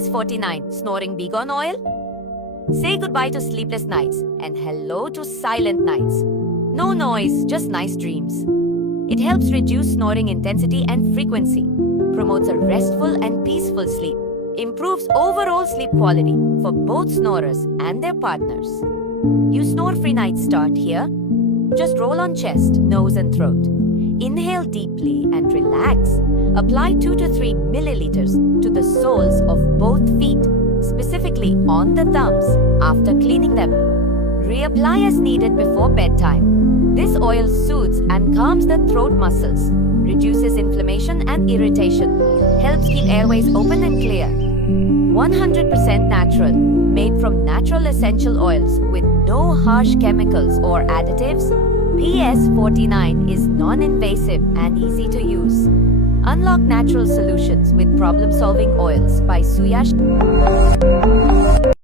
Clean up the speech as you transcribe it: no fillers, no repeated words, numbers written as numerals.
PS49 Snoring Begone Oil? Say goodbye to sleepless nights and hello to silent nights. No noise, just nice dreams. It helps reduce snoring intensity and frequency, promotes a restful and peaceful sleep, improves overall sleep quality for both snorers and their partners. You snore-free nights start here. Just roll on chest, nose and throat. Inhale deeply and relax. Apply 2 to 3 milliliters to the soles of both feet, specifically on the thumbs after cleaning them. Reapply as needed before bedtime. This oil soothes and calms the throat muscles, reduces inflammation and irritation, helps keep airways open and clear. 100% natural, made from natural essential oils with no harsh chemicals or additives. PS49 is non-invasive and easy to use. Unlock natural solutions with problem-solving oils by Suyash.